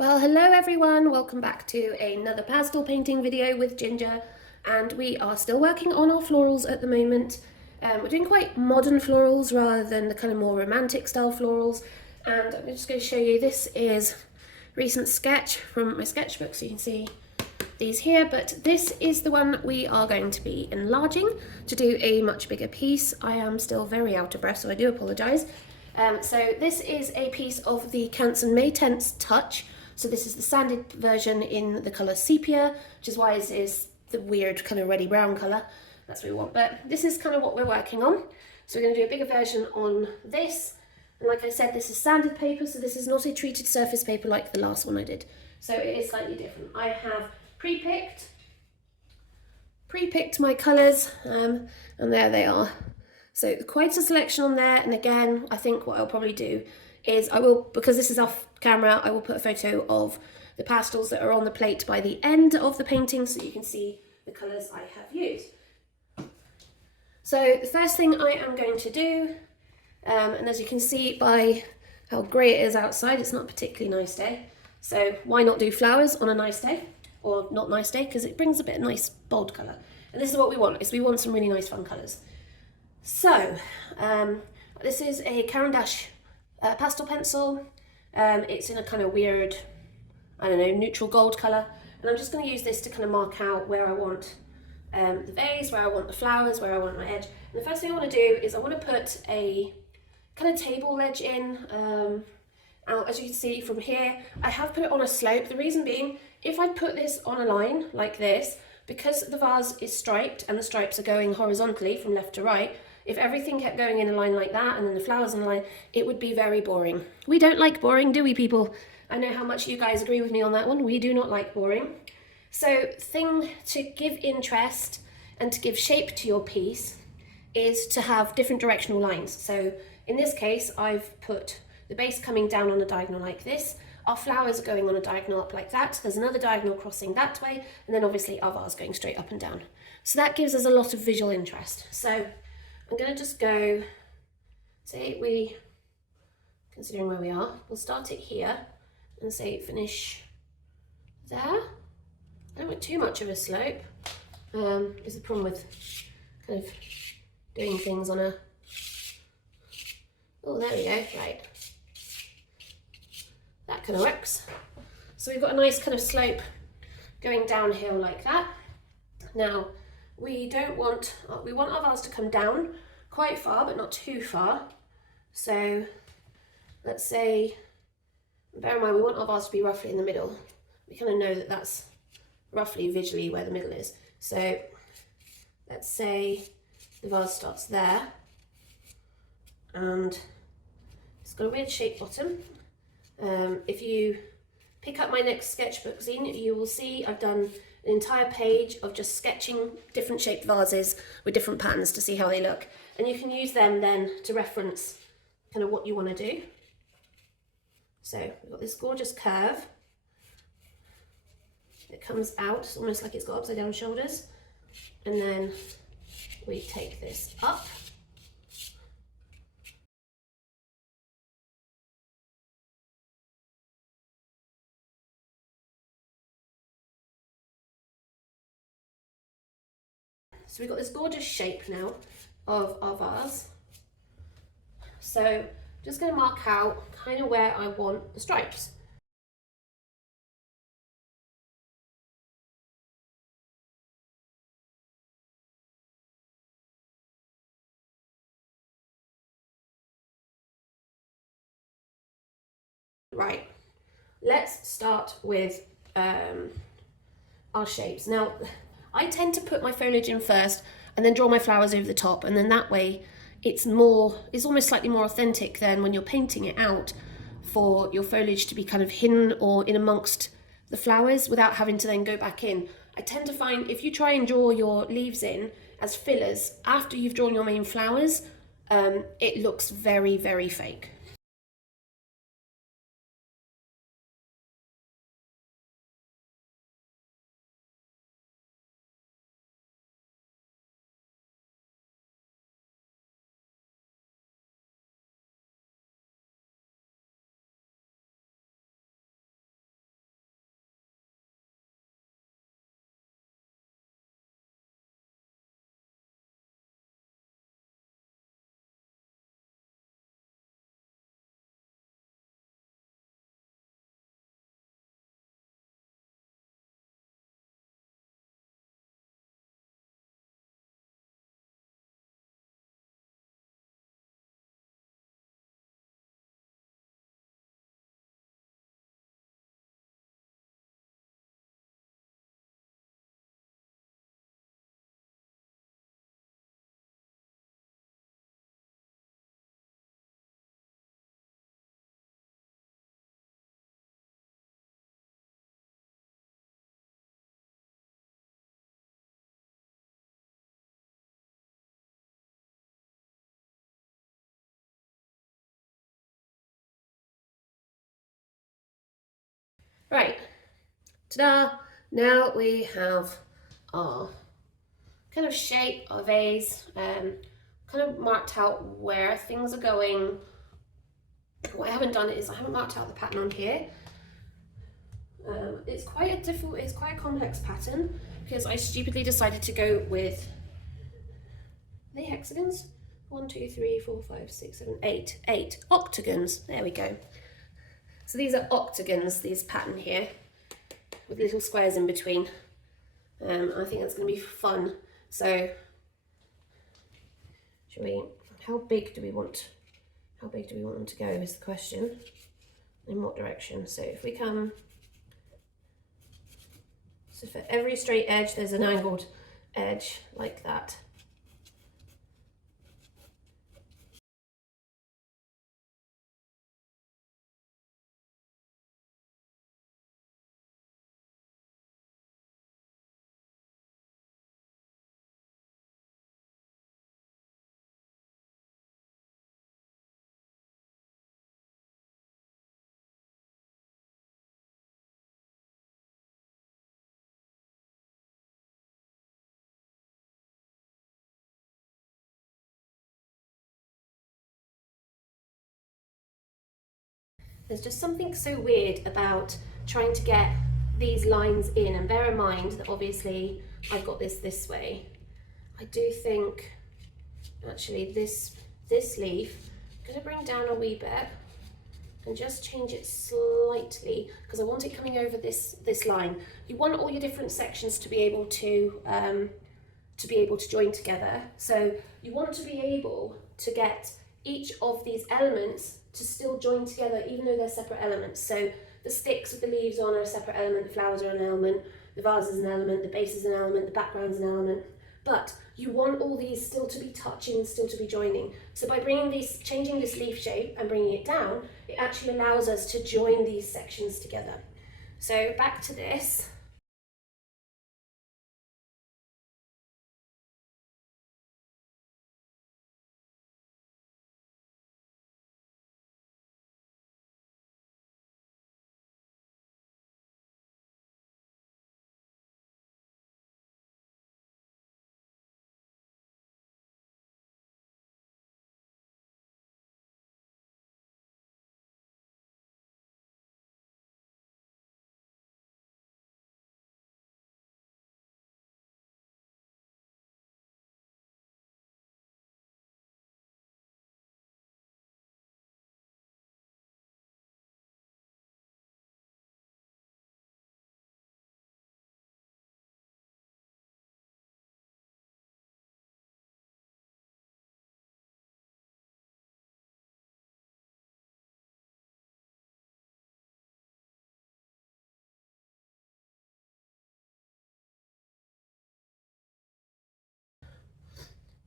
Well, hello everyone, welcome back to another pastel painting video with Ginger, and we are still working on our florals at the moment. We're doing quite modern florals rather than the kind of more romantic style florals, and I'm just going to show you, this is a recent sketch from my sketchbook, so you can see these here, but this is the one we are going to be enlarging to do a much bigger piece. I am still very out of breath, so I do apologise. So this is a piece of the Canson May Tense Touch. So this is the sanded version in the colour sepia, which is why it is the weird kind of reddy brown colour. That's what we want, but this is kind of what we're working on. So we're going to do a bigger version on this. And like I said, this is sanded paper, so this is not a treated surface paper like the last one I did. So it is slightly different. I have pre-picked my colours, and there they are. So quite a selection on there, and again, I think what I'll probably do is because this is off camera, I will put a photo of the pastels that are on the plate by the end of the painting so you can see the colours I have used. So the first thing I am going to do, and as you can see by how grey it is outside, it's not a particularly nice day, so why not do flowers on a nice day, or not nice day, because it brings a bit of nice bold colour. And this is what we want, is we want some really nice fun colours. So this is a Caran d'Ache pastel pencil. It's in a kind of weird, I don't know, neutral gold colour, and I'm just going to use this to kind of mark out where I want the vase, where I want the flowers, where I want my edge. And the first thing I want to do is I want to put a kind of table edge in. As you can see from here, I have put it on a slope. The reason being, if I put this on a line like this, because the vase is striped and the stripes are going horizontally from left to right, if everything kept going in a line like that and then the flowers in a line, it would be very boring. We don't like boring, do we, people? I know how much you guys agree with me on that one. We do not like boring. So thing to give interest and to give shape to your piece is to have different directional lines. So in this case, I've put the base coming down on a diagonal like this. Our flowers are going on a diagonal up like that. There's another diagonal crossing that way, and then obviously our vase going straight up and down. So that gives us a lot of visual interest. So I'm going to just go, say considering where we are, we'll start it here and say finish there. I don't want too much of a slope. Is the problem with kind of doing things on a, oh, there we go, right. That kind of works. So we've got a nice kind of slope going downhill like that. Now, we want our vase to come down quite far, but not too far. So let's say, bear in mind, we want our vase to be roughly in the middle. We kind of know that that's roughly visually where the middle is. So let's say the vase starts there, and it's got a weird shaped bottom. If you pick up my next sketchbook zine, you will see I've done an entire page of just sketching different shaped vases with different patterns to see how they look. And you can use them then to reference kind of what you want to do. So we've got this gorgeous curve. It comes out, it's almost like it's got upside down shoulders. And then we take this up. So we've got this gorgeous shape now of our vase. So just going to mark out kind of where I want the stripes. Right, let's start with our shapes. Now, I tend to put my foliage in first and then draw my flowers over the top, and then that way it's almost slightly more authentic than when you're painting it out for your foliage to be kind of hidden or in amongst the flowers without having to then go back in. I tend to find if you try and draw your leaves in as fillers after you've drawn your main flowers, it looks very, very fake. Right, ta-da! Now we have our kind of shape, our vase, kind of marked out where things are going. What I haven't done is I haven't marked out the pattern on here. It's quite a complex pattern because I stupidly decided to go with the hexagons. 1, 2, 3, 4, 5, 6, 7, 8 octagons. There we go. So these are octagons, this pattern here, with little squares in between. I think that's going to be fun. So, how big do we want them to go is the question. In what direction? So if we come, so for every straight edge, there's an angled edge like that. There's just something so weird about trying to get these lines in, and bear in mind that obviously I've got this way. I do think actually this leaf, I'm going to bring down a wee bit and just change it slightly because I want it coming over this line. You want all your different sections to be able to join together. So you want to be able to get each of these elements to still join together even though they're separate elements. So the sticks with the leaves on are a separate element, the flowers are an element, the vase is an element, the base is an element, the background is an element. But you want all these still to be touching and still to be joining. So by changing this leaf shape and bringing it down, it actually allows us to join these sections together. So back to this.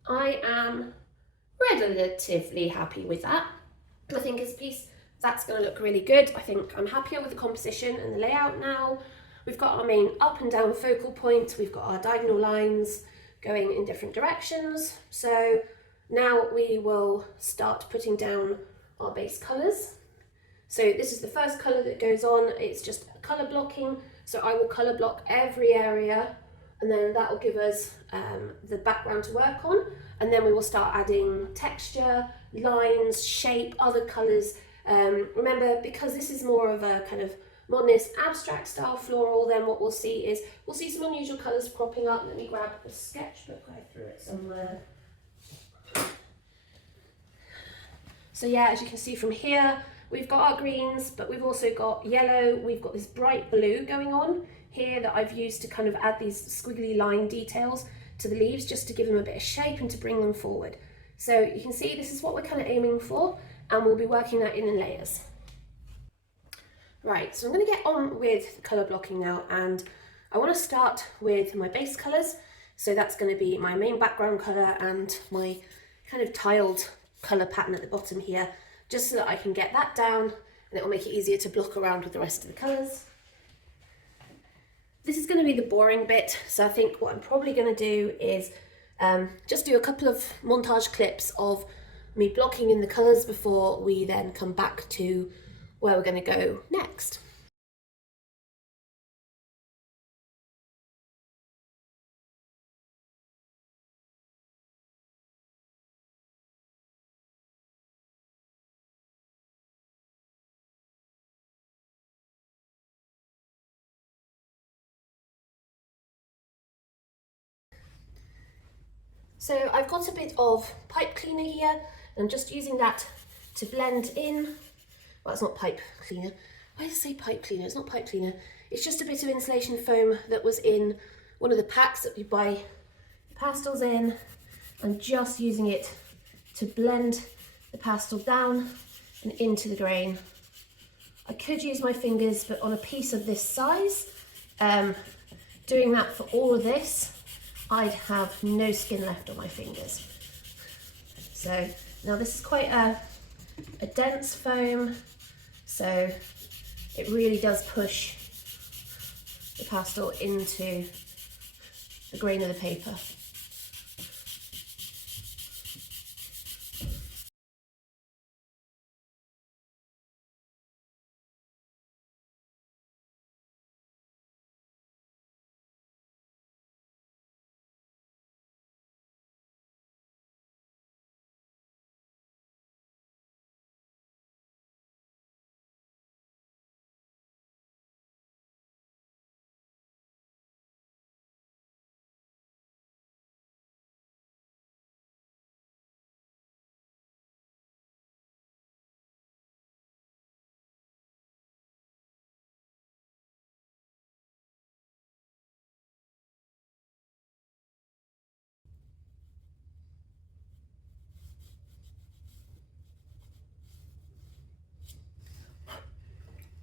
I am relatively happy with that. I think as a piece that's going to look really good. I think I'm happier with the composition and the layout now. We've got our main up and down focal point, we've got our diagonal lines going in different directions. So now we will start putting down our base colours. So this is the first colour that goes on, it's just colour blocking. So I will colour block every area and then that will give us the background to work on, and then we will start adding texture, lines, shape, other colours. Remember, because this is more of a kind of modernist abstract style floral, then what we'll see some unusual colours cropping up. Let me grab a sketchbook, I threw it somewhere. So yeah, as you can see from here, we've got our greens, but we've also got yellow, we've got this bright blue going on here that I've used to kind of add these squiggly line details to the leaves just to give them a bit of shape and to bring them forward. So you can see this is what we're kind of aiming for, and we'll be working that in layers. Right, so I'm going to get on with the colour blocking now, and I want to start with my base colours. So that's going to be my main background colour and my kind of tiled colour pattern at the bottom here, just so that I can get that down and it will make it easier to block around with the rest of the colours. This is going to be the boring bit, so I think what I'm probably going to do is just do a couple of montage clips of me blocking in the colours before we then come back to where we're going to go next. So I've got a bit of pipe cleaner here, and I'm just using that to blend in. Well, it's not pipe cleaner. Why did I say pipe cleaner? It's not pipe cleaner. It's just a bit of insulation foam that was in one of the packs that we buy pastels in. I'm just using it to blend the pastel down and into the grain. I could use my fingers, but on a piece of this size, doing that for all of this, I'd have no skin left on my fingers. So now this is quite a dense foam, so it really does push the pastel into the grain of the paper.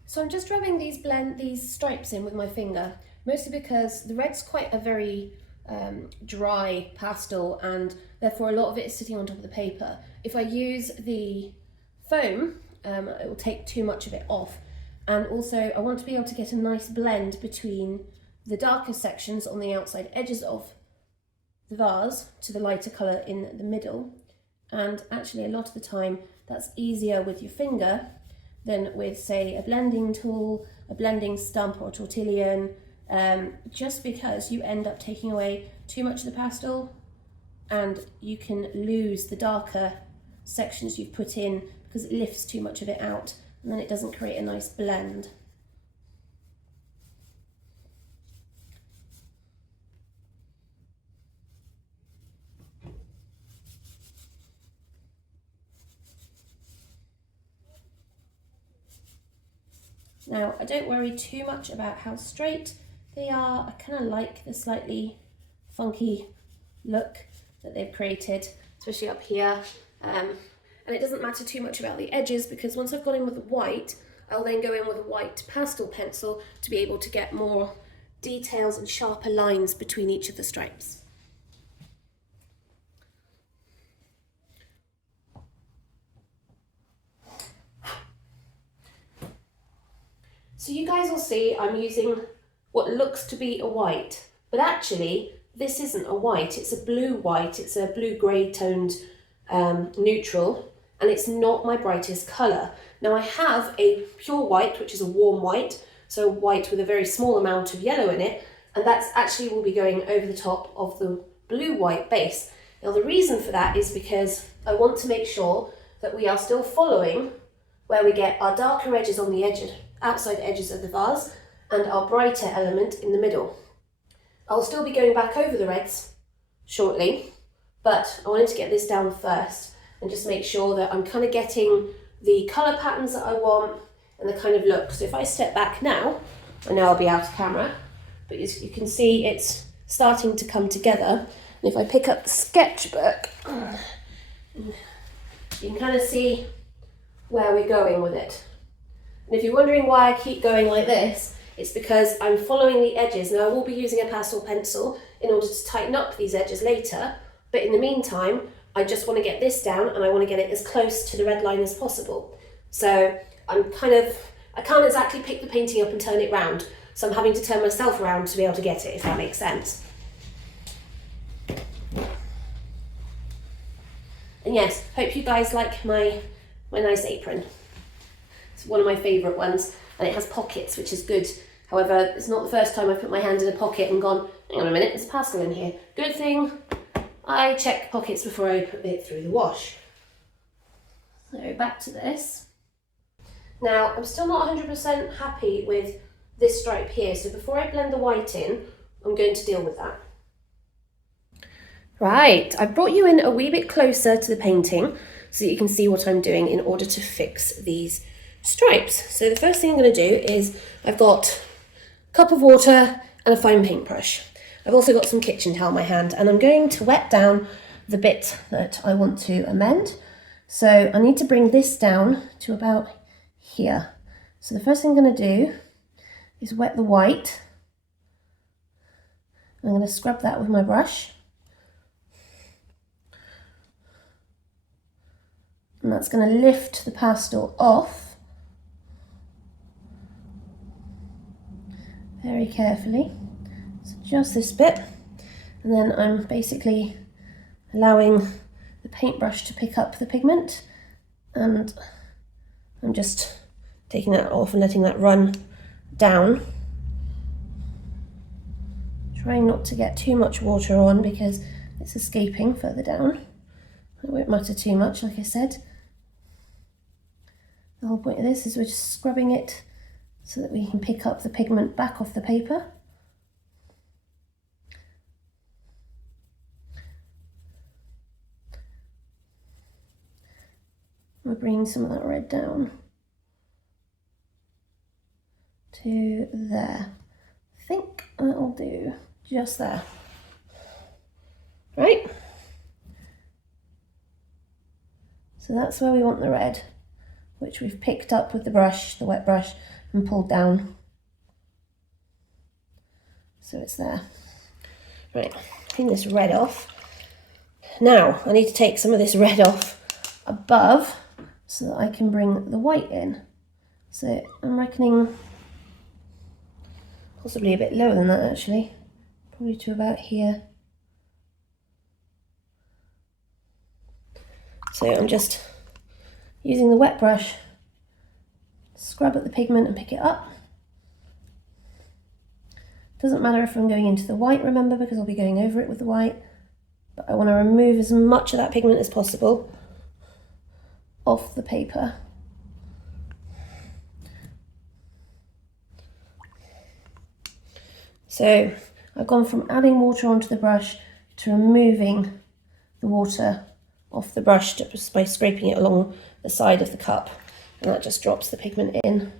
So I'm just rubbing these stripes in with my finger, mostly because the red's quite a very dry pastel, and therefore a lot of it is sitting on top of the paper. If I use the foam, it will take too much of it off. And also I want to be able to get a nice blend between the darker sections on the outside edges of the vase to the lighter colour in the middle. And actually a lot of the time that's easier with your finger than with, say, a blending tool, a blending stump or a tortillon, just because you end up taking away too much of the pastel and you can lose the darker sections you've put in because it lifts too much of it out and then it doesn't create a nice blend. Now, I don't worry too much about how straight they are. I kind of like the slightly funky look that they've created, especially up here. And it doesn't matter too much about the edges because once I've gone in with the white, I'll then go in with a white pastel pencil to be able to get more details and sharper lines between each of the stripes. So you guys will see I'm using what looks to be a white, but actually this isn't a white, it's a blue white, it's a blue grey toned neutral, and it's not my brightest colour. Now I have a pure white, which is a warm white, so white with a very small amount of yellow in it, and that's actually will be going over the top of the blue-white base. Now the reason for that is because I want to make sure that we are still following where we get our darker edges on the outside edges of the vase and our brighter element in the middle. I'll still be going back over the reds shortly, but I wanted to get this down first and just make sure that I'm kind of getting the colour patterns that I want and the kind of look. So if I step back now, I know I'll be out of camera, but as you can see it's starting to come together. And if I pick up the sketchbook, you can kind of see where we're going with it. And if you're wondering why I keep going like this, it's because I'm following the edges. Now I will be using a pastel pencil in order to tighten up these edges later, but in the meantime, I just want to get this down and I want to get it as close to the red line as possible. So I can't exactly pick the painting up and turn it round, so I'm having to turn myself around to be able to get it, if that makes sense. And yes, hope you guys like my nice apron. It's one of my favourite ones, and it has pockets, which is good. However, it's not the first time I've put my hand in a pocket and gone, hang on a minute, there's pastel in here. Good thing I check pockets before I put it through the wash. So back to this. Now, I'm still not 100% happy with this stripe here, so before I blend the white in, I'm going to deal with that. Right, I've brought you in a wee bit closer to the painting so that you can see what I'm doing in order to fix these stripes. So the first thing I'm going to do is I've got a cup of water and a fine paintbrush. I've also got some kitchen towel in my hand, and I'm going to wet down the bit that I want to amend. So I need to bring this down to about here. So the first thing I'm going to do is wet the white. I'm going to scrub that with my brush. And that's going to lift the pastel off very carefully. So just this bit, and then I'm basically allowing the paintbrush to pick up the pigment, and I'm just taking that off and letting that run down, trying not to get too much water on because it's escaping further down. It won't matter too much, like I said. The whole point of this is we're just scrubbing it so that we can pick up the pigment back off the paper. We're bringing some of that red down to there. I think that'll do, just there. Right? So that's where we want the red, which we've picked up with the brush, the wet brush, and pulled down. So it's there. Right, clean this red off. Now I need to take some of this red off above so that I can bring the white in. So I'm reckoning possibly a bit lower than that actually, probably to about here. So I'm just using the wet brush, scrub at the pigment and pick it up. Doesn't matter if I'm going into the white, remember, because I'll be going over it with the white, but I want to remove as much of that pigment as possible off the paper. So I've gone from adding water onto the brush to removing the water off the brush just by scraping it along the side of the cup, and that just drops the pigment in.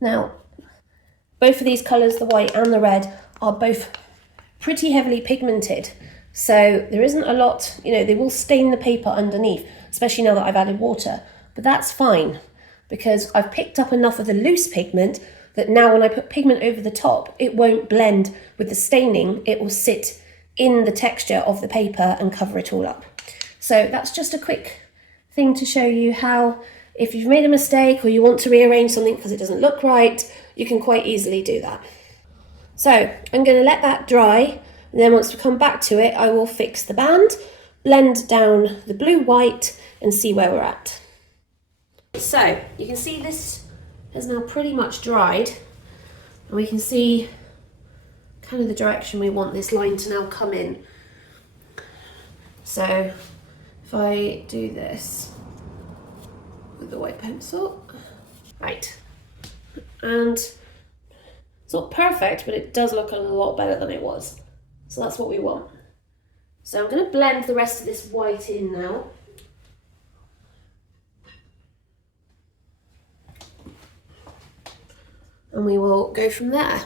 Now, both of these colours, the white and the red, are both pretty heavily pigmented. So there isn't a lot, they will stain the paper underneath, especially now that I've added water. But that's fine, because I've picked up enough of the loose pigment that now when I put pigment over the top, it won't blend with the staining. It will sit in the texture of the paper and cover it all up. So that's just a quick thing to show you how, if you've made a mistake or you want to rearrange something because it doesn't look right, you can quite easily do that. So I'm going to let that dry, and then once we come back to it, I will fix the band, blend down the blue-white, and see where we're at. So you can see this has now pretty much dried, and we can see kind of the direction we want this line to now come in. So if I do this with the white pencil, right, and it's not perfect, but it does look a lot better than it was. So that's what we want. So I'm going to blend the rest of this white in now. And we will go from there.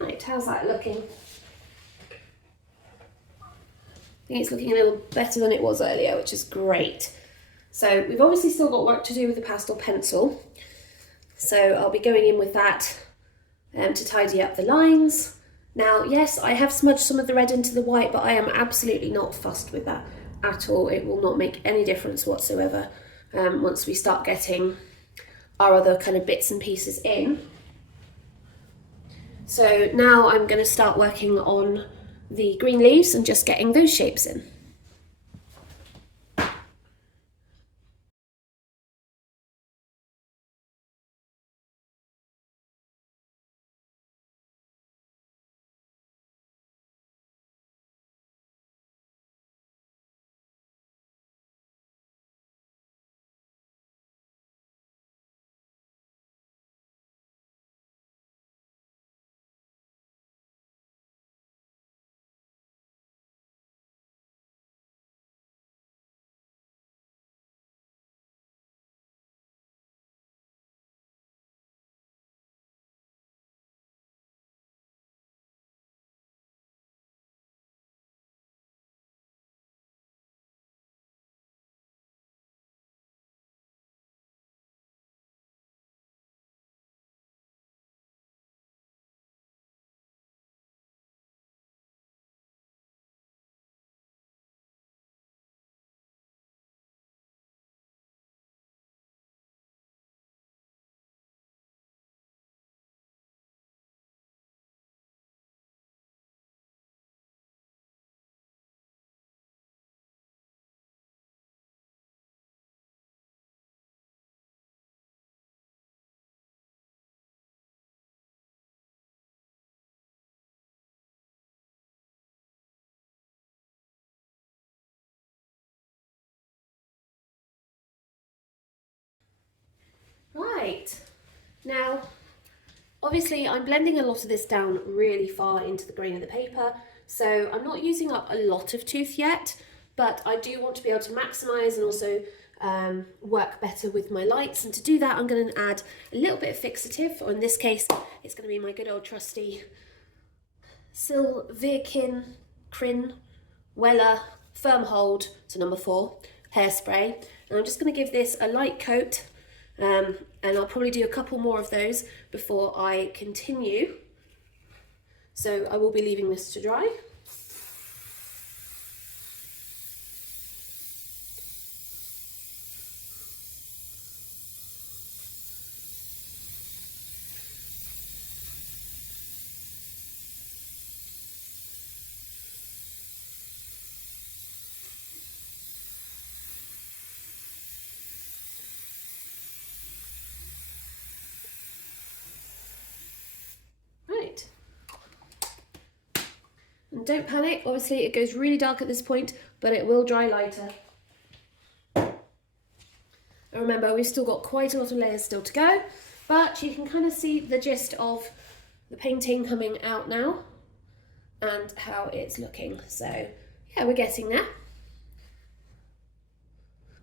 Right, how's that looking? I think it's looking a little better than it was earlier, which is great. So we've obviously still got work to do with the pastel pencil. So I'll be going in with that to tidy up the lines. Now, yes, I have smudged some of the red into the white, but I am absolutely not fussed with that at all. It will not make any difference whatsoever once we start getting our other kind of bits and pieces in. So now I'm going to start working on the green leaves and just getting those shapes in. Right, now obviously I'm blending a lot of this down really far into the grain of the paper, so I'm not using up a lot of tooth yet, but I do want to be able to maximise and also work better with my lights, and to do that I'm going to add a little bit of fixative, or in this case it's going to be my good old trusty Silvirkin Crin Weller Firm Hold to number 4 hairspray, and I'm just going to give this a light coat. And I'll probably do a couple more of those before I continue. So I will be leaving this to dry. And don't panic, obviously it goes really dark at this point, but it will dry lighter. And remember, we've still got quite a lot of layers still to go, but you can kind of see the gist of the painting coming out now and how it's looking. So yeah, we're getting there.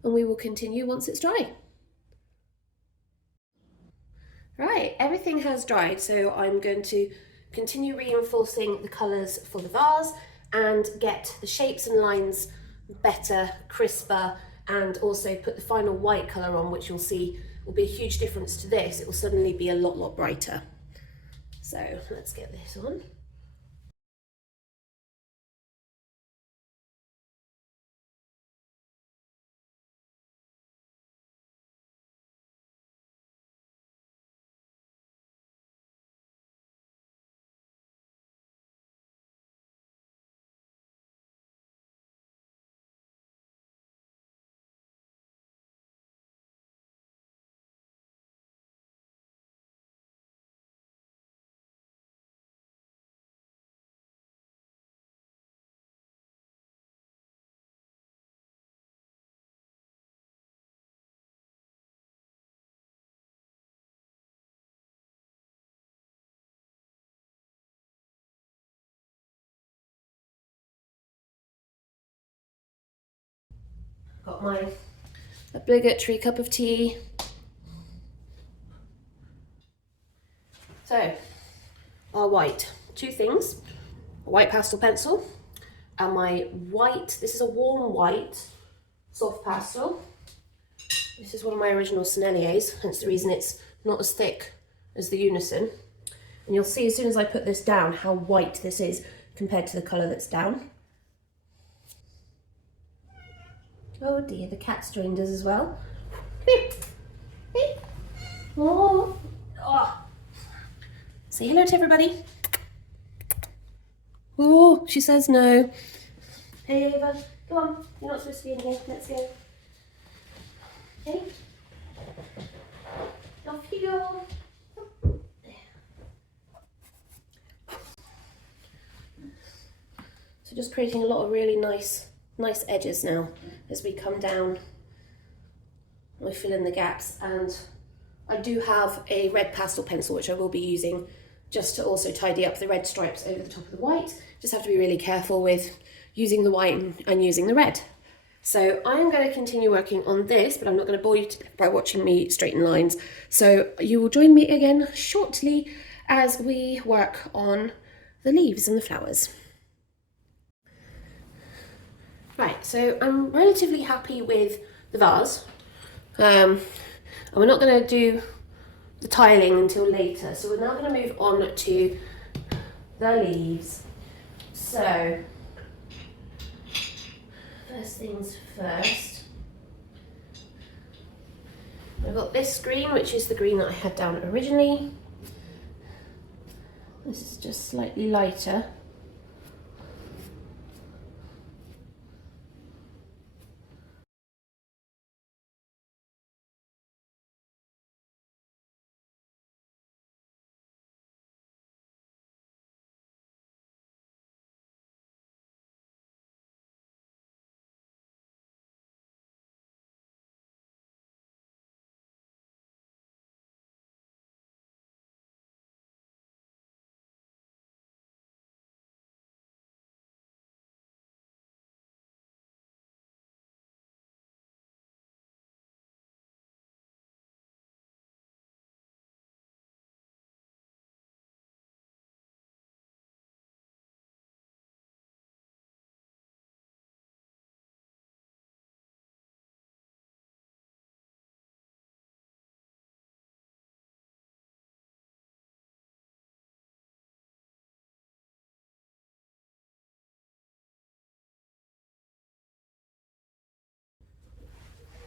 And we will continue once it's dry. Right, everything has dried, so I'm going to continue reinforcing the colours for the vase and get the shapes and lines better, crisper, and also put the final white colour on, which you'll see will be a huge difference to this. It will suddenly be a lot brighter. So let's get this on. Got my obligatory cup of tea. So, our white, two things, a white pastel pencil and my white, this is a warm white soft pastel, This is one of my original Senneliers, hence the reason it's not as thick as the Unison. And you'll see as soon as I put this down how white this is compared to the colour that's down. Oh dear, the cat's joined us as well. Oh. Oh. Say hello to everybody. Oh, she says no. Hey Ava, come on, you're not supposed to be in here, let's go. Okay, off you go. So just creating a lot of really nice edges now as we come down. We fill in the gaps, and I do have a red pastel pencil which I will be using just to also tidy up the red stripes over the top of the white. Just have to be really careful with using the white and using the red. So I'm going to continue working on this, but I'm not going to bore you to death by watching me straighten lines. So you will join me again shortly as we work on the leaves and the flowers. Right, so I'm relatively happy with the vase. And we're not going to do the tiling until later. So we're now going to move on to the leaves. So first things first, I've got this green, which is the green that I had down originally. This is just slightly lighter.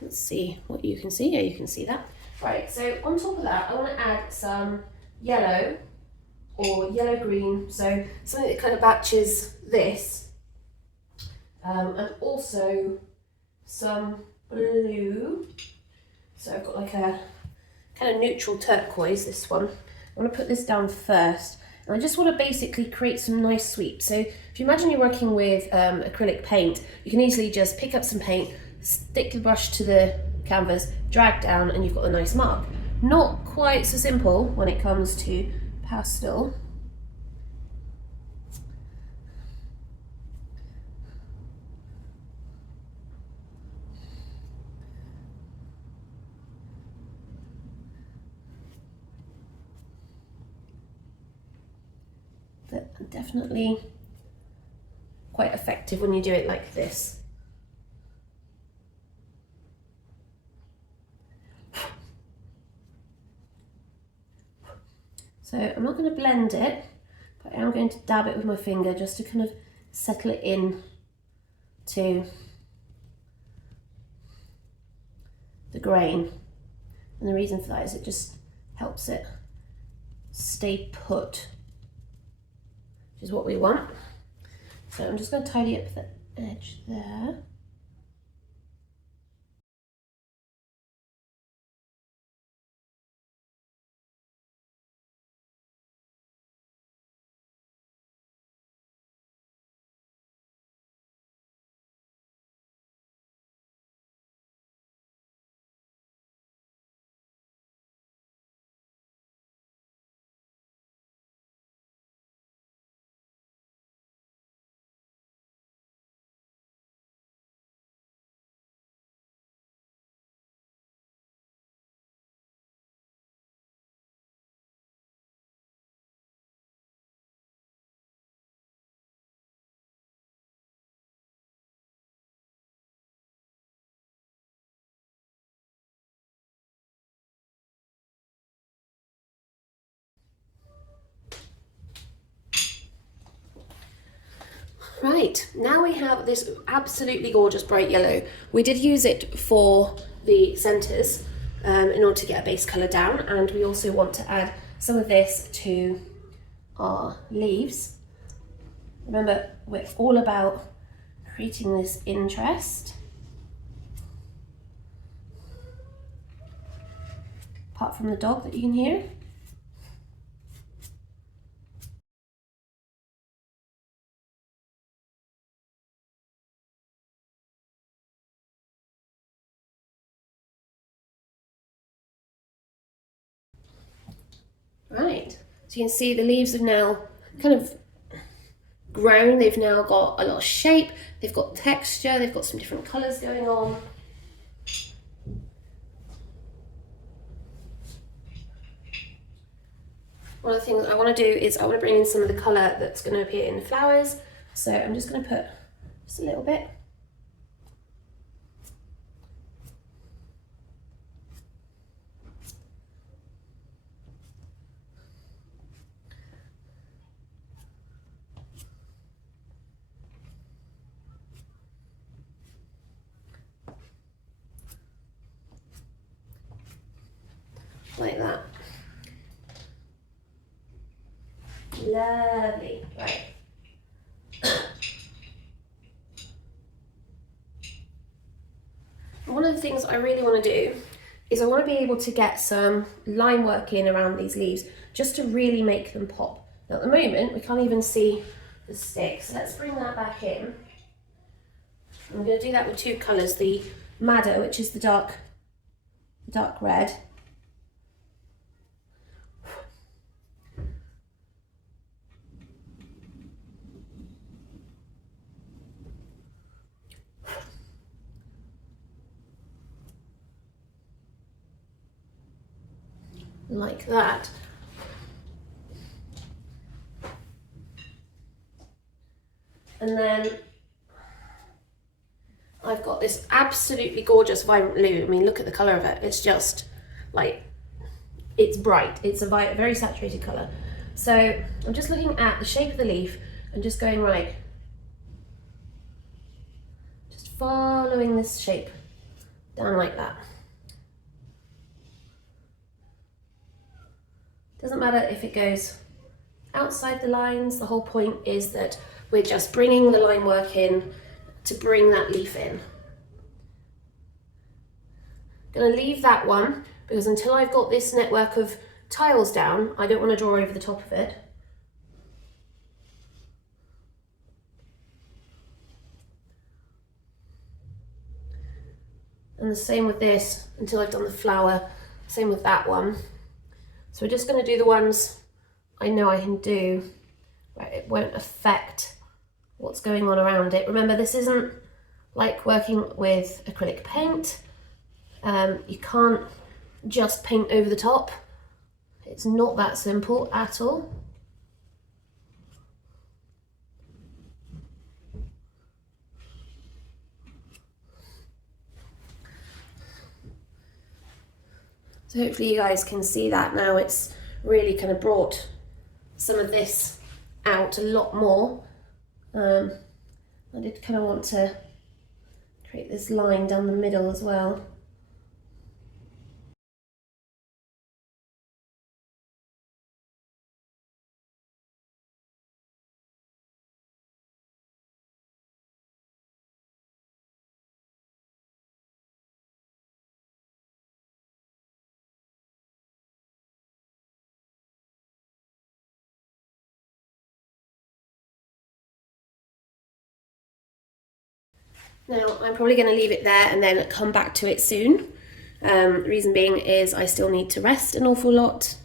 Let's see what you can see. Yeah, you can see that. Right, so on top of that, I want to add some yellow or yellow-green, so something that kind of matches this. And also some blue. So I've got like a kind of neutral turquoise, this one. I want to put this down first. And I just want to basically create some nice sweeps. So if you imagine you're working with acrylic paint, you can easily just pick up some paint, stick the brush to the canvas, drag down, and you've got a nice mark. Not quite so simple when it comes to pastel. But definitely quite effective when you do it like this. So I'm not going to blend it, but I am going to dab it with my finger just to kind of settle it in to the grain. And the reason for that is it just helps it stay put, which is what we want. So I'm just going to tidy up the edge there. Right, now we have this absolutely gorgeous bright yellow. We did use it for the centres in order to get a base colour down, and we also want to add some of this to our leaves. Remember, we're all about creating this interest. Apart from the dog that you can hear. Right, so you can see the leaves have now kind of grown. They've now got a lot of shape, they've got texture, they've got some different colours going on. One of the things I want to do is I want to bring in some of the colour that's going to appear in the flowers. So I'm just going to put just a little bit. Like that. Lovely. Right. One of the things I really want to do is I want to be able to get some line work in around these leaves just to really make them pop. Now at the moment we can't even see the stick, so let's bring that back in. I'm going to do that with two colours, the madder, which is the dark red, like that. And then I've got this absolutely gorgeous vibrant blue. I mean, look at the colour of it. It's just like, it's bright. It's a very saturated colour. So I'm just looking at the shape of the leaf and just going, right, just following this shape down like that. Doesn't matter if it goes outside the lines. The whole point is that we're just bringing the line work in to bring that leaf in. Gonna leave that one because until I've got this network of tiles down, I don't want to draw over the top of it. And the same with this until I've done the flower, same with that one. So we're just going to do the ones I know I can do, right, it won't affect what's going on around it. Remember, this isn't like working with acrylic paint. You can't just paint over the top. It's not that simple at all. So hopefully you guys can see that now. It's really kind of brought some of this out a lot more. I did kind of want to create this line down the middle as well. Now I'm probably going to leave it there and then come back to it soon. The reason being is I still need to rest an awful lot.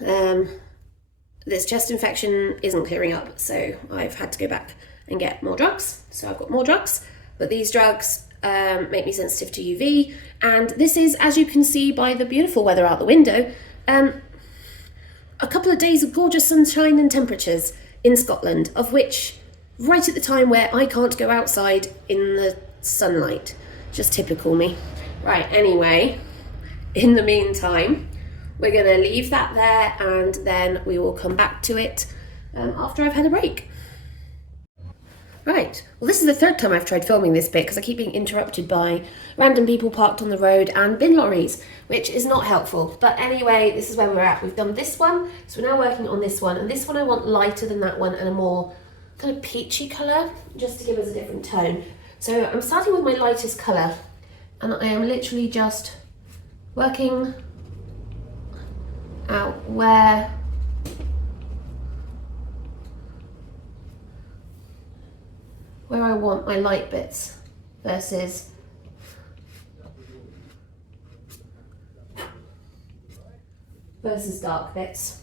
This chest infection isn't clearing up, so I've had to go back and get more drugs. So I've got more drugs, but these drugs make me sensitive to UV, and this is, as you can see by the beautiful weather out the window, a couple of days of gorgeous sunshine and temperatures in Scotland, of which right at the time where I can't go outside in the sunlight. Just typical me. Right, anyway, in the meantime, we're going to leave that there and then we will come back to it after I've had a break. Right, well this is the third time I've tried filming this bit because I keep being interrupted by random people parked on the road and bin lorries, which is not helpful. But anyway, this is where we're at. We've done this one, so we're now working on this one, and this one I want lighter than that one and a more kind of peachy colour, just to give us a different tone. So I'm starting with my lightest colour, and I am literally just working out where I want my light bits versus dark bits.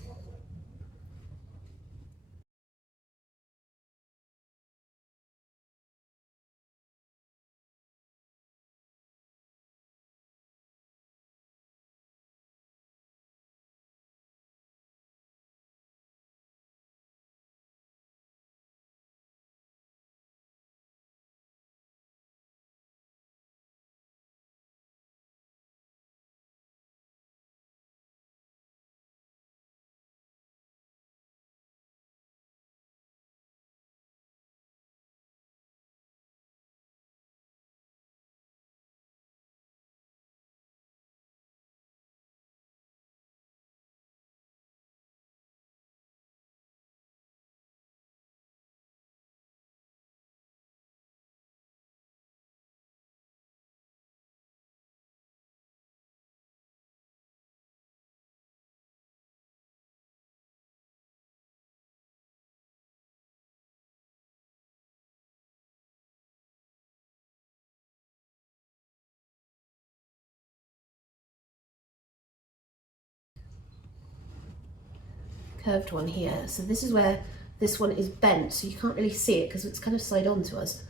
Curved one here. So this is where this one is bent, so you can't really see it because it's kind of side on to us.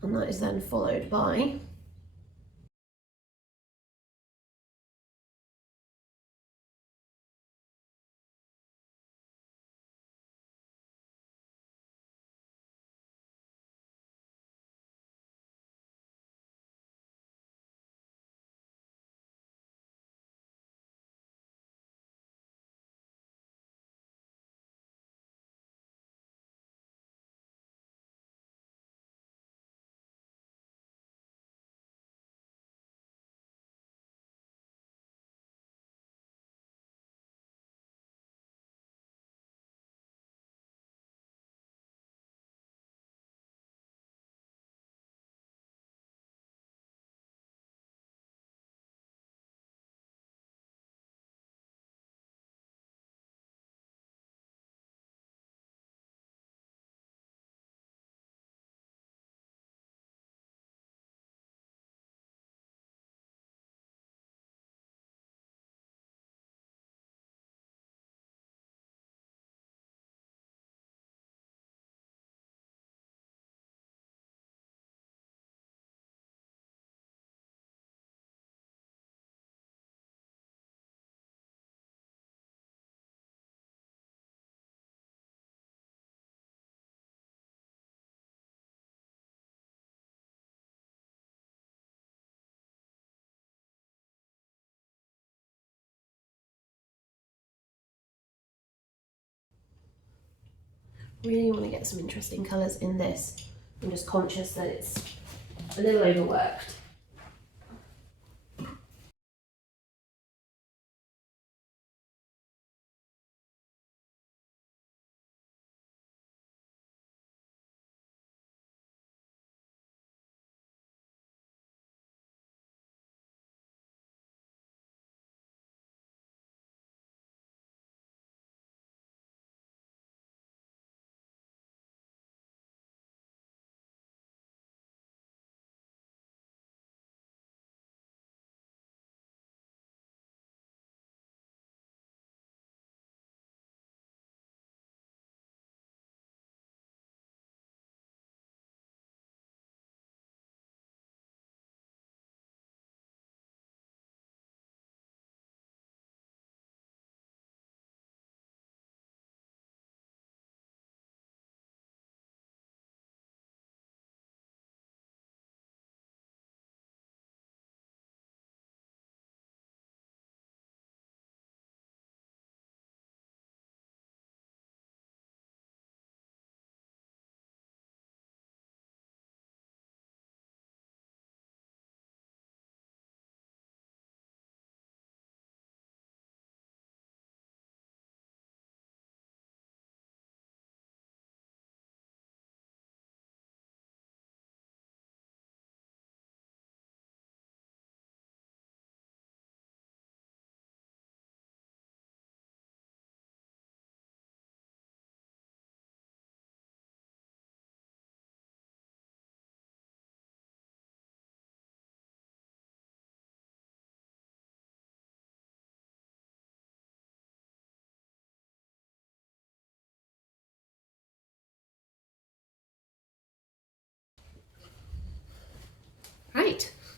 And that is then followed by really want to get some interesting colours in this. I'm just conscious that it's a little overworked.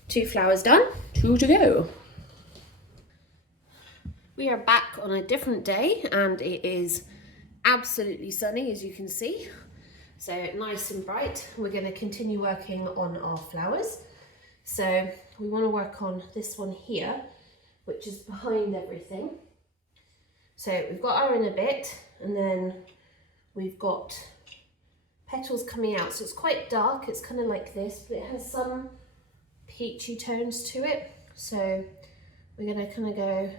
2 flowers done, 2 to go. We are back on a different day and it is absolutely sunny, as you can see. So nice and bright. We're going to continue working on our flowers. So we want to work on this one here, which is behind everything. So we've got our inner bit and then we've got petals coming out. So it's quite dark, it's kind of like this, but it has some peachy tones to it. So we're going to kind of go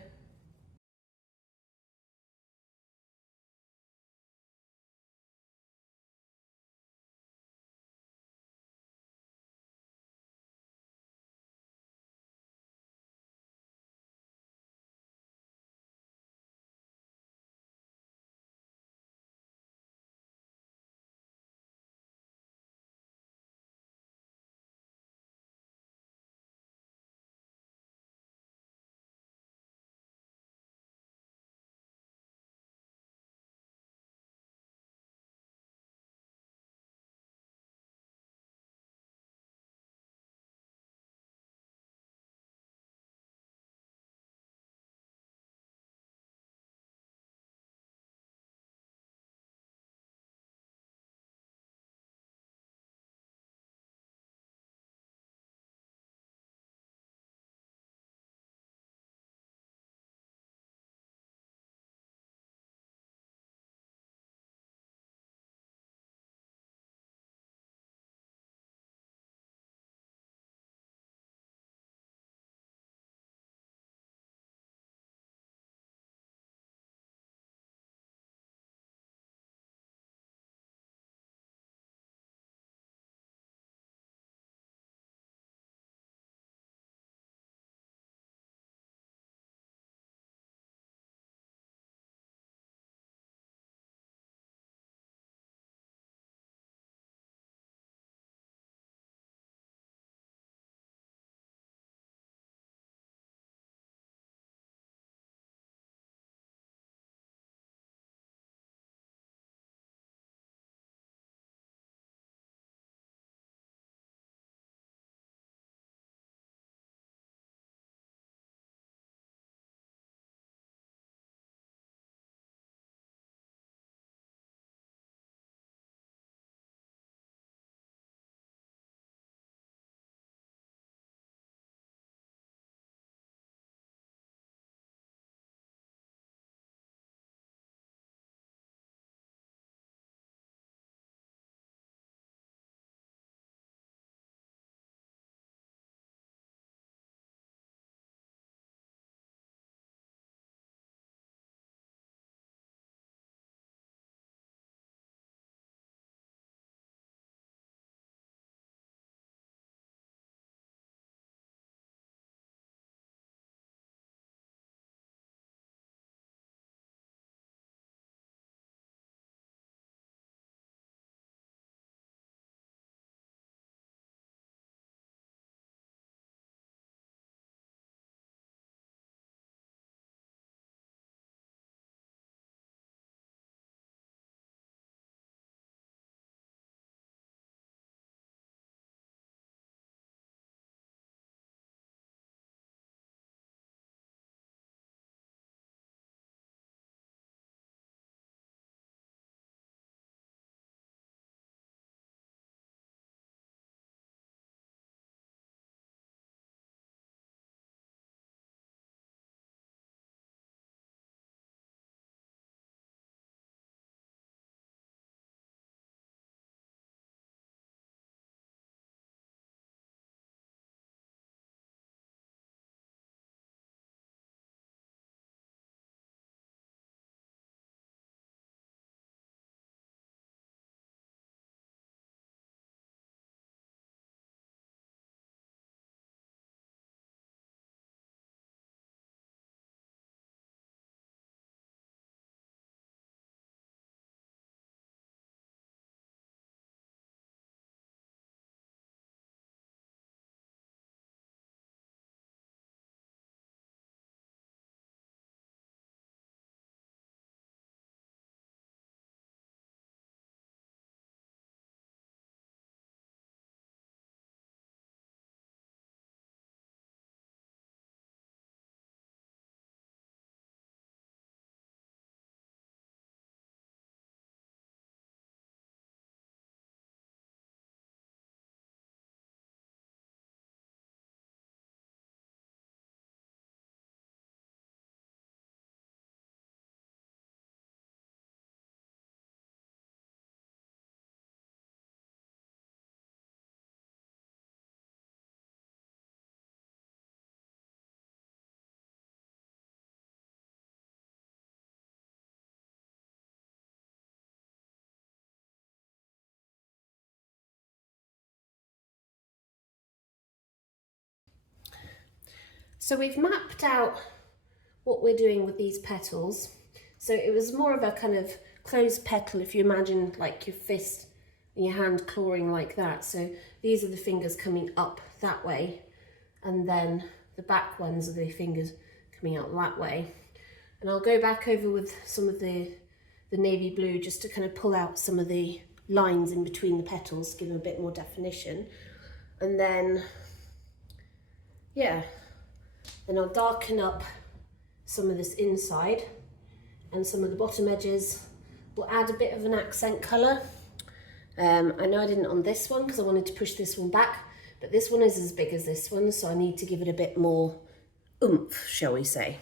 So we've mapped out what we're doing with these petals. So it was more of a kind of closed petal, if you imagine like your fist and your hand clawing like that. So these are the fingers coming up that way, and then the back ones are the fingers coming out that way. And I'll go back over with some of the navy blue just to kind of pull out some of the lines in between the petals, give them a bit more definition. And then, yeah, then I'll darken up some of this inside and some of the bottom edges. We'll add a bit of an accent colour. I know I didn't on this one because I wanted to push this one back, but this one is as big as this one, so I need to give it a bit more oomph, shall we say.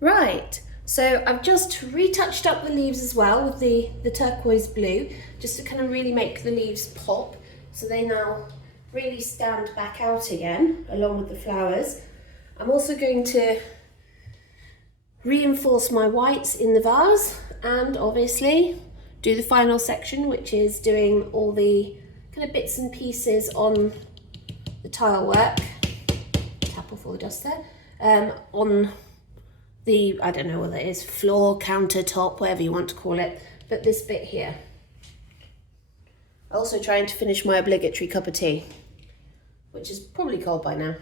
Right, so I've just retouched up the leaves as well with the turquoise blue, just to kind of really make the leaves pop, so they now really stand back out again, along with the flowers. I'm also going to reinforce my whites in the vase, and obviously do the final section, which is doing all the kind of bits and pieces on the tile work. Tap off all the dust there. On the, I don't know what that is, floor, countertop, whatever you want to call it, but this bit here. Also trying to finish my obligatory cup of tea, which is probably cold by now.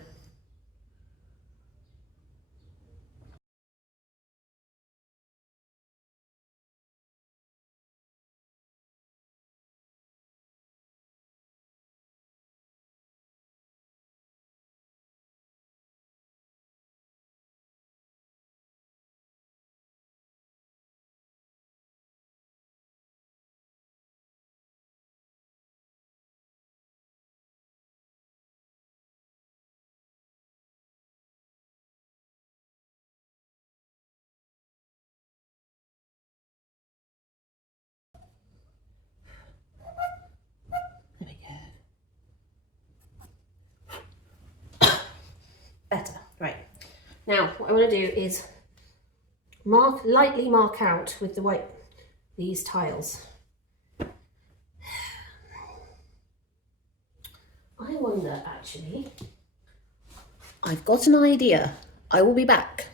There we go. Better, right. Now, what I want to do is lightly mark out with the white, these tiles. I wonder, actually, I've got an idea. I will be back.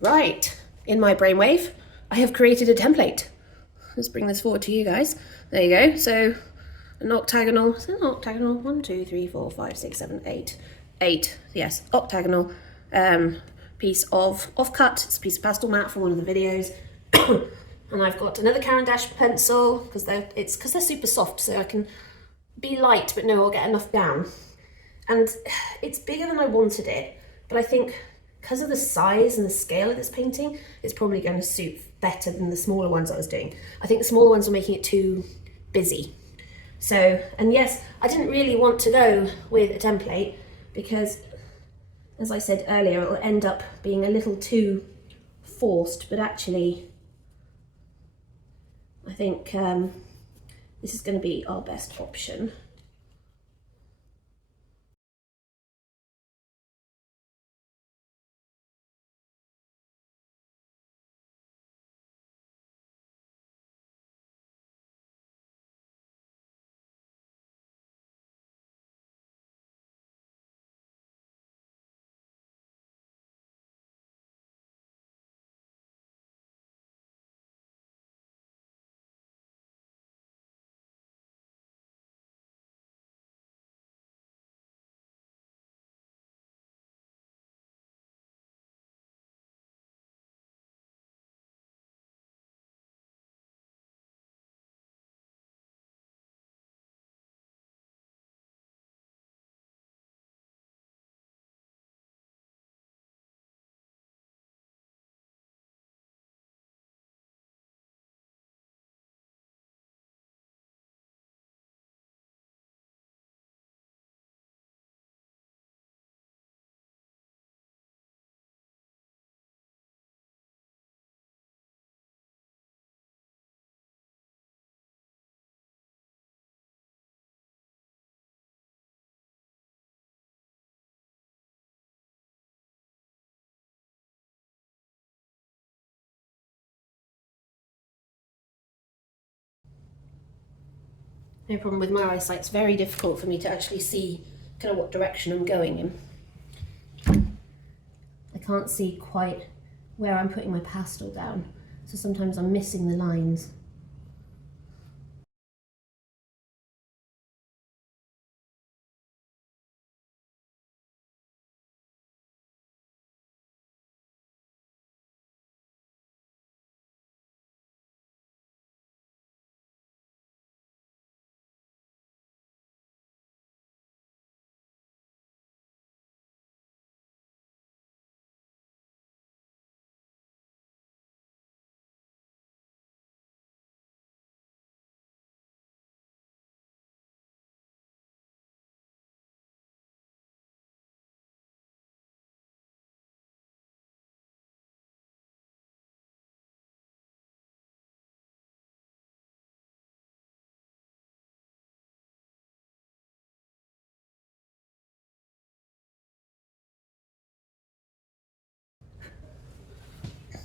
Right, in my brainwave, I have created a template. Let's bring this forward to you guys. There you go. So an octagonal, is it an octagonal? 1, 2, 3, 4, 5, 6, 7, 8. 8, yes, octagonal piece of off-cut. It's a piece of pastel mat from one of the videos. And I've got another Caran d'Ache pencil because they're super soft, so I can be light, but no, I'll get enough down. And it's bigger than I wanted it, but I think because of the size and the scale of this painting, it's probably going to suit better than the smaller ones I was doing. I think the smaller ones were making it too busy. So, and yes, I didn't really want to go with a template because, as I said earlier, it will end up being a little too forced, but actually, I think this is going to be our best option. no problem with my eyesight. It's very difficult for me to actually see kind of what direction I'm going in. I can't see quite where I'm putting my pastel down, so sometimes I'm missing the lines.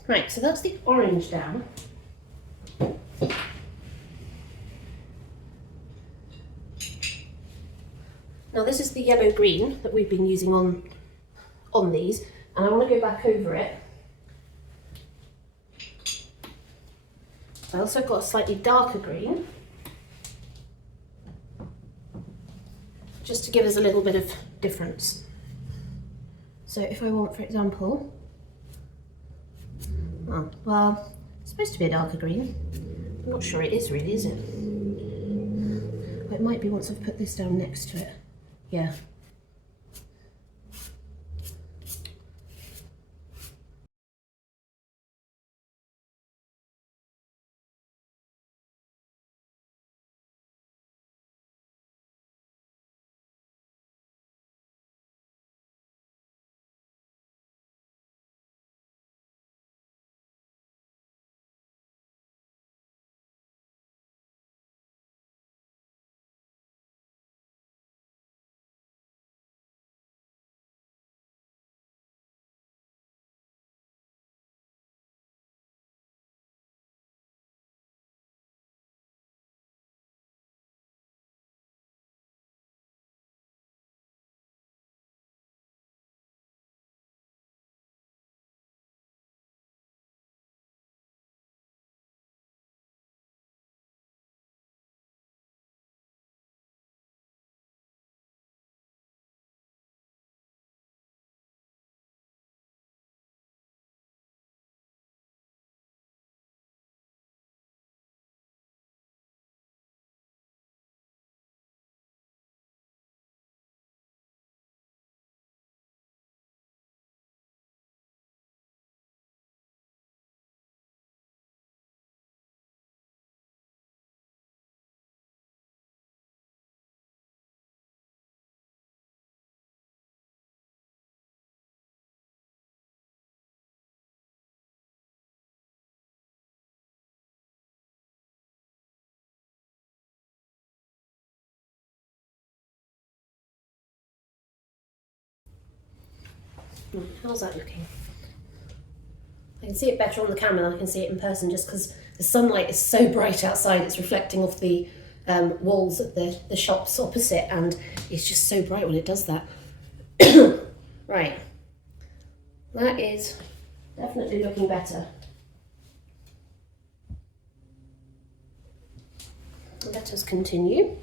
Right, so that's the orange down. Now this is the yellow-green that we've been using on these, and I want to go back over it. I also got a slightly darker green, just to give us a little bit of difference. So if I want, for example, oh, well, it's supposed to be a darker green. I'm not sure it is really, is it? Well, it might be once I've put this down next to it. Yeah. How's that looking? I can see it better on the camera than I can see it in person, just because the sunlight is so bright outside. It's reflecting off the walls of the shops opposite, and it's just so bright when it does that. Right, that is definitely looking better. Let us continue.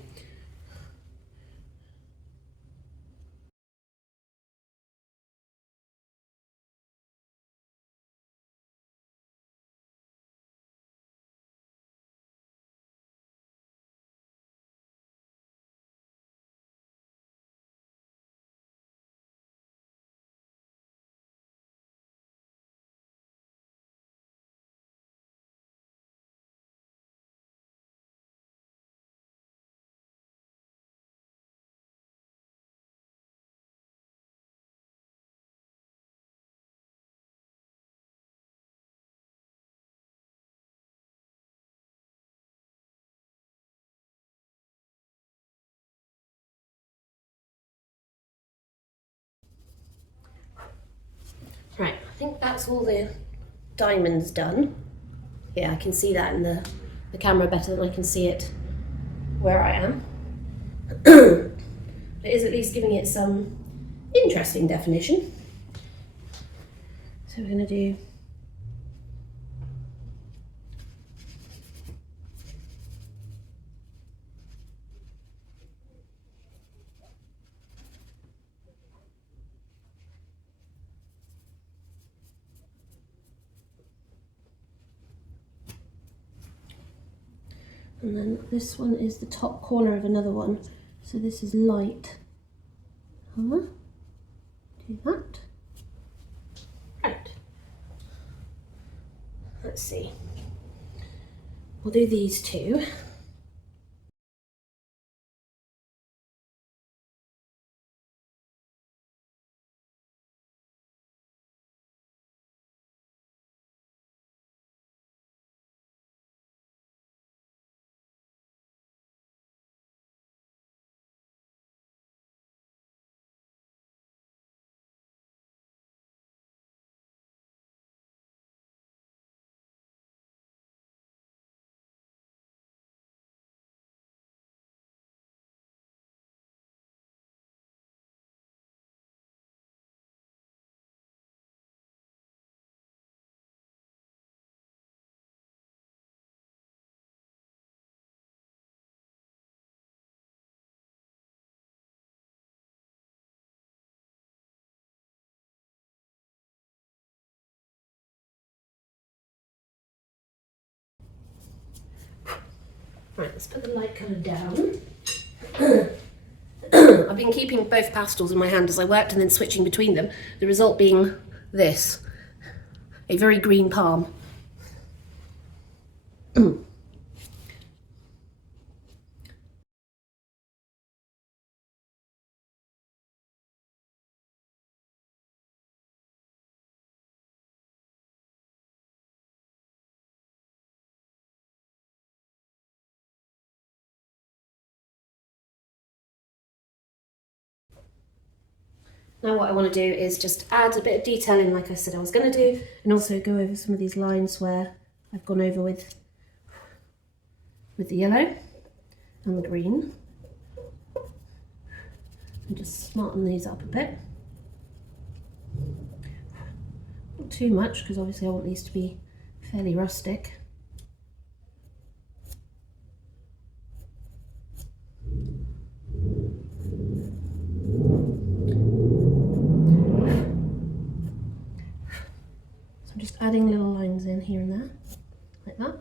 Right, I think that's all the diamonds done. Yeah, I can see that in the camera better than I can see it where I am. It is at least giving it some interesting definition. So we're going to do and then this one is the top corner of another one. So this is light. Do that. Right. Let's see. We'll do these two. Right, let's put the light colour down. I've been keeping both pastels in my hand as I worked and then switching between them. The result being this, a very green palm. Now what I want to do is just add a bit of detailing like I said I was going to do, and also go over some of these lines where I've gone over with the yellow and the green, and just smarten these up a bit. Not too much, because obviously I want these to be fairly rustic. I'm just adding little lines in here and there, like that.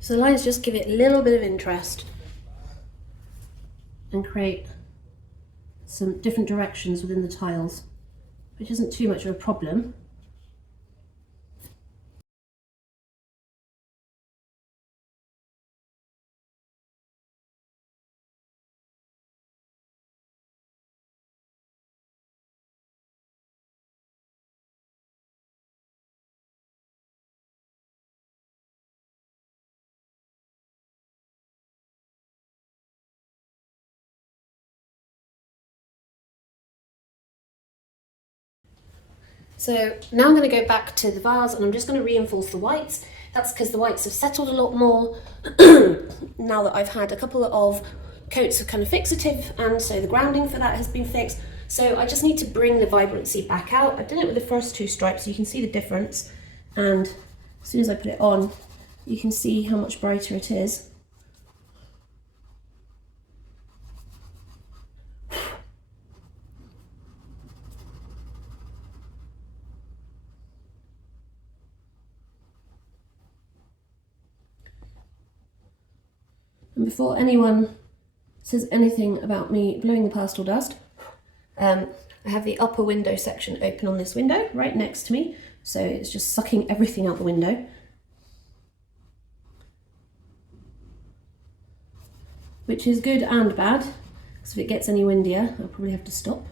So the lines just give it a little bit of interest and create some different directions within the tiles, which isn't too much of a problem. So now I'm going to go back to the vase and I'm just going to reinforce the whites. That's because the whites have settled a lot more now that I've had a couple of coats of kind of fixative, and so the grounding for that has been fixed. So I just need to bring the vibrancy back out. I did it with the first two stripes, so you can see the difference, and as soon as I put it on you can see how much brighter it is. And before anyone says anything about me blowing the pastel dust, I have the upper window section open on this window right next to me, so it's just sucking everything out the window, which is good and bad, because if it gets any windier I'll probably have to stop.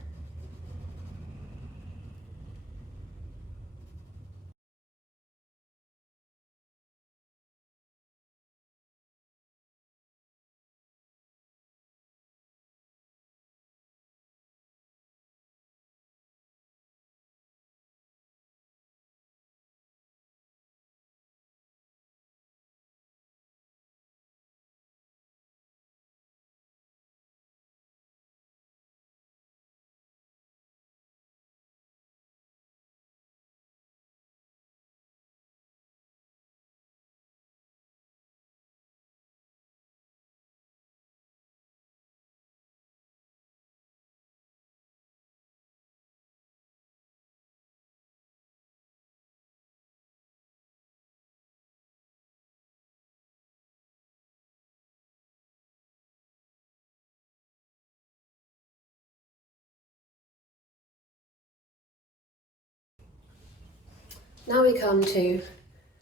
Now we come to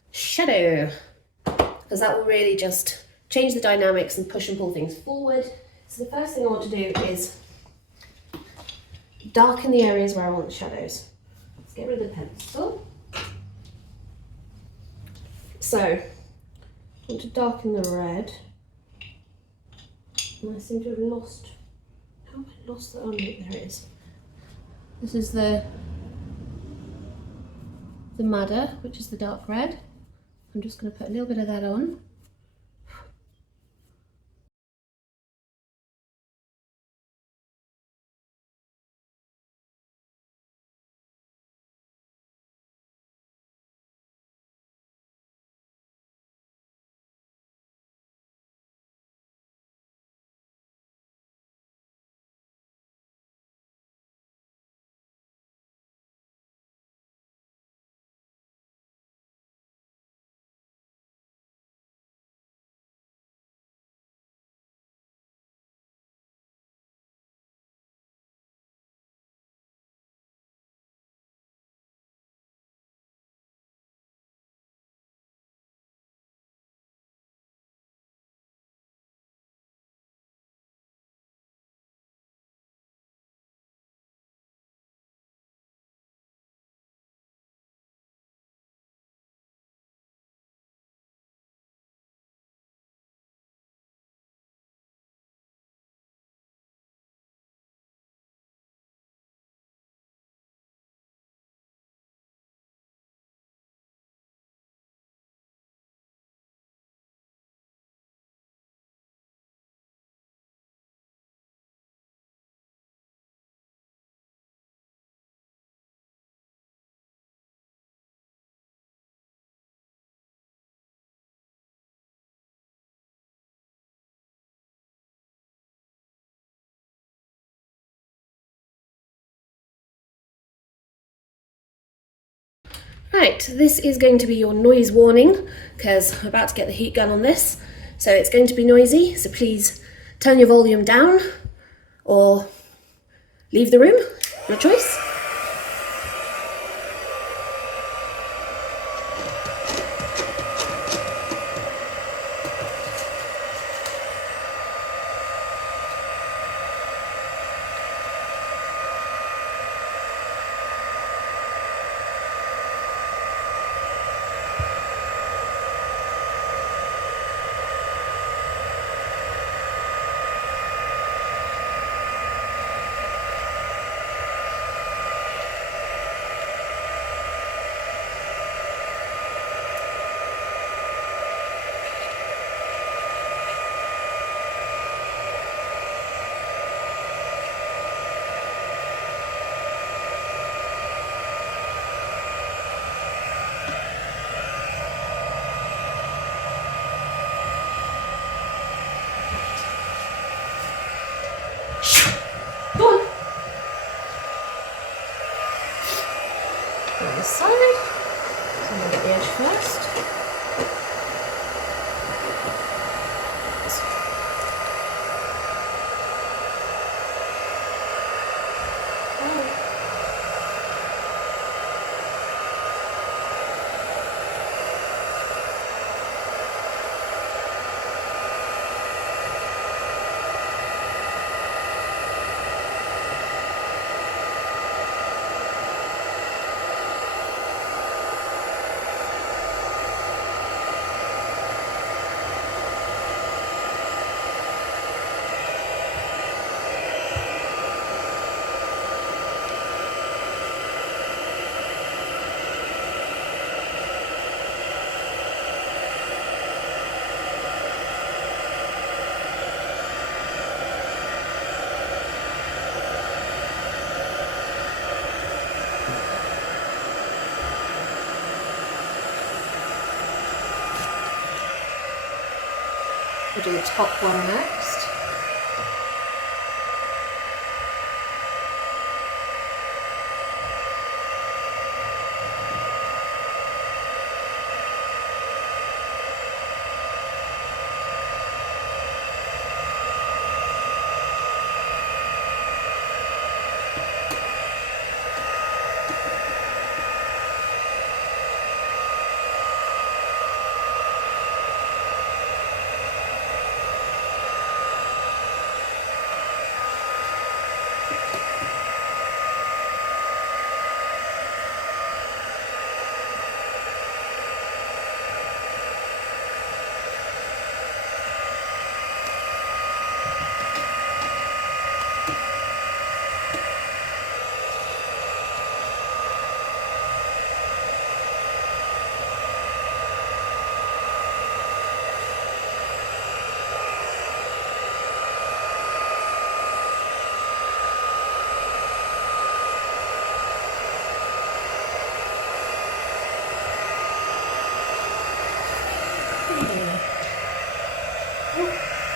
shadow, because that will really just change the dynamics and push and pull things forward. So the first thing I want to do is darken the areas where I want the shadows. Let's get rid of the pencil. So I want to darken the red. And I seem to have lost, how have I lost that? Oh no, there it is. This is the madder, which is the dark red. I'm just going to put a little bit of that on. Right, this is going to be your noise warning because I'm about to get the heat gun on this. So it's going to be noisy, so please turn your volume down or leave the room, your choice. On this side, so I'm going to get the edge first. We'll do the top one next.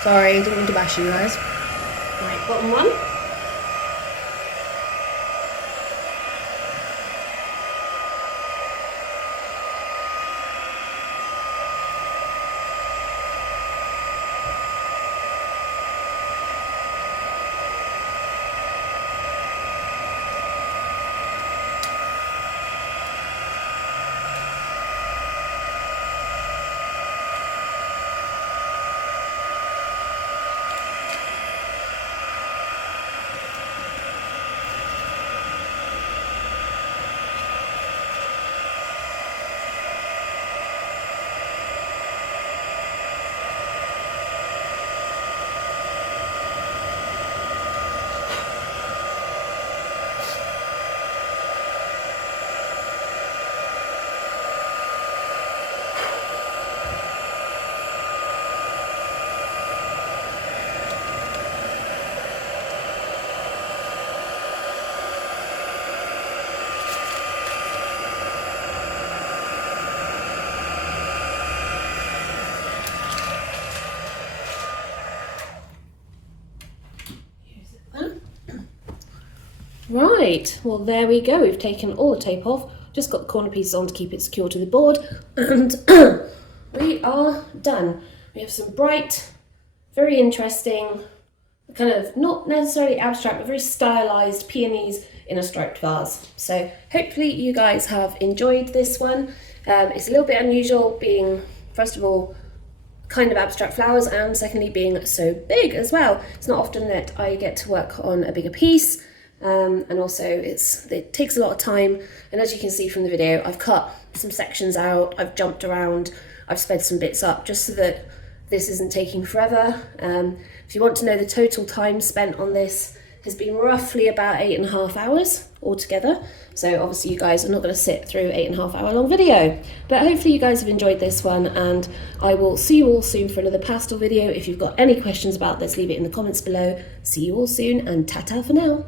Sorry, didn't mean to bash you guys. Right, bottom one. Right, well there we go, we've taken all the tape off, just got the corner pieces on to keep it secure to the board, and we are done. We have some bright, very interesting, kind of not necessarily abstract, but very stylised peonies in a striped vase. So hopefully you guys have enjoyed this one. It's a little bit unusual being, first of all, kind of abstract flowers, and secondly being so big as well. It's not often that I get to work on a bigger piece. And also it takes a lot of time, and as you can see from the video, I've cut some sections out, I've jumped around, I've sped some bits up just so that this isn't taking forever. If you want to know, the total time spent on this has been roughly about 8.5 hours altogether. So obviously you guys are not going to sit through 8.5 hour long video, but hopefully you guys have enjoyed this one, and I will see you all soon for another pastel video. If you've got any questions about this, leave it in the comments below. See you all soon, and ta-ta for now.